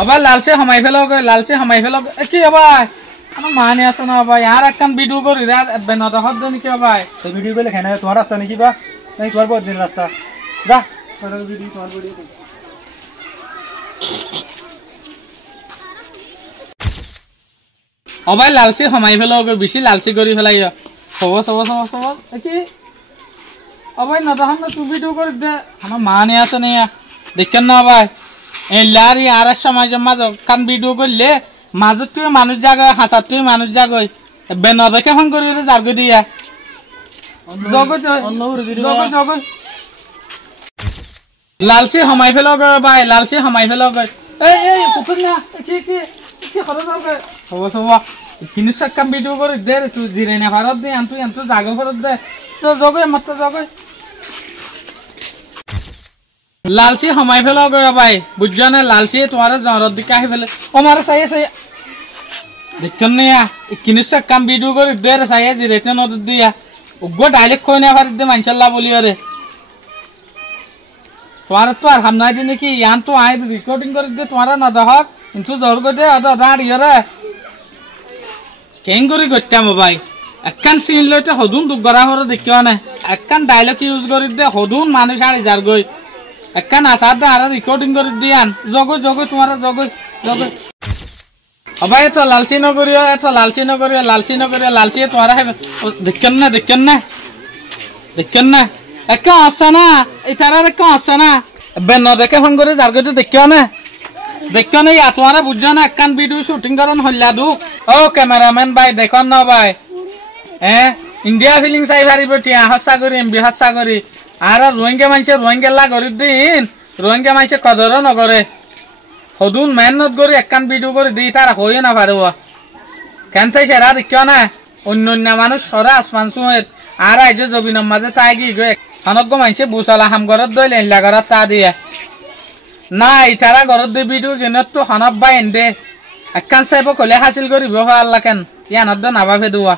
আবার লালচে হামাই ফেলো লালচে হামাই ফেলো কি আবার মানি আছো না ভাই আর একখান ভিডিও করি বেনদ শব্দ নাকি ভাই তো ভিডিও করলে খাই না তোমার রাস্তা নাকি বা নাকি তোমার বহুত দিন রাস্তা যা ভিডিও তোমার ভিডিও ভাই লালচি হামাই ফেলো বেশি লালচি কৰি ফেলাই হব চব চব চব কি ভাই নদাখন না তুই ভিডিও করে দে আমার মানি আছো না দেখেন না ভাই এই লারি আর সমাজের মাঝে কান ভিডিও করলে মাজত তুই মানুষ জাগয় হাসাত তুই মানুষ জাগয় বেনদকে ফোন করি যার গো দিয়া লালচি হামাই ফেলো ভাই লালচি হামাই ফেলো এই কুকুর না কি কি কি খরচ হবে হব সব কিনি কাম ভিডিও করে দে তুই জিরে না ভারত দে আনতু আনতু জাগো ভারত দে তো জগয় মাত্র জগয় লালচি হামাই ফেলো ভাই বুঝছো না লালচি তোমার জ্বরের দিকে আহি ফেলে আমার চাই চাই দেখছেন না কিনি কাম ভিডিও করে দে চাই জিরেছে নদীর দিয়া উগ্র ডাইরেক্ট কই না ভারত দে মানসাল্লাহ বলি আরে তোমার তো আর হামনাই দি নাকি ইয়ান তো আই রেকর্ডিং করে দে তোমার না দেখ কিন্তু জোর করে দে আদা দাঁড়িয়ে রে কেন করে করতাম ভাই একখান সিন লইতে হদুন দুগরা হরে দেখিও না একখান ডায়লগ ইউজ করে দে হদুন মানুষ আড়ি যার গই একখান আসার দে আর রেকর্ডিং করে দিয়ান জগই জগই তোমার জগই জগই ভাই এত লালচি নগরিয়া এত লালচি নগরিয়া লালচি তোমার দেখেন না দেখেন না একা আসছে না এটার একা আসছে না বেন দেখে ফোন করে যার গই দেখিও না ইয়া তোমার বুঝছো না একখান ভিডিও শুটিং করেন হল্লা দুঃখ ও ক্যামেরাম্যান ভাই দেখুন না ভাই ইন্ডিয়া ফিলিং চাই পারিব টিয়া হসা করি এমবি হসা করি আর রোহিঙ্গা মানুষে রোহিঙ্গা করি দিন রোহিঙ্গা মানুষে কদর নকরে সদুন মেহনত করি একখান ভিডিও করে দি তার হয়ে না পারব কেন চাই সেরা দেখিও না অন্য মানুষ সরা আসমান সুয়ের আর আইজে জবিনের মাঝে তাই কি গে অনজ্ঞ মানুষে বুসালা হাম ঘরত দইলে এনলা ঘরত তা দিয়ে না ইতারা ঘরত দে ভিডিও যেনত তো হনব বা এন্দে একখান চাইব কলে হাসিল করিব আল্লাহ কেন ইয়ানত নাভাবে দেওয়া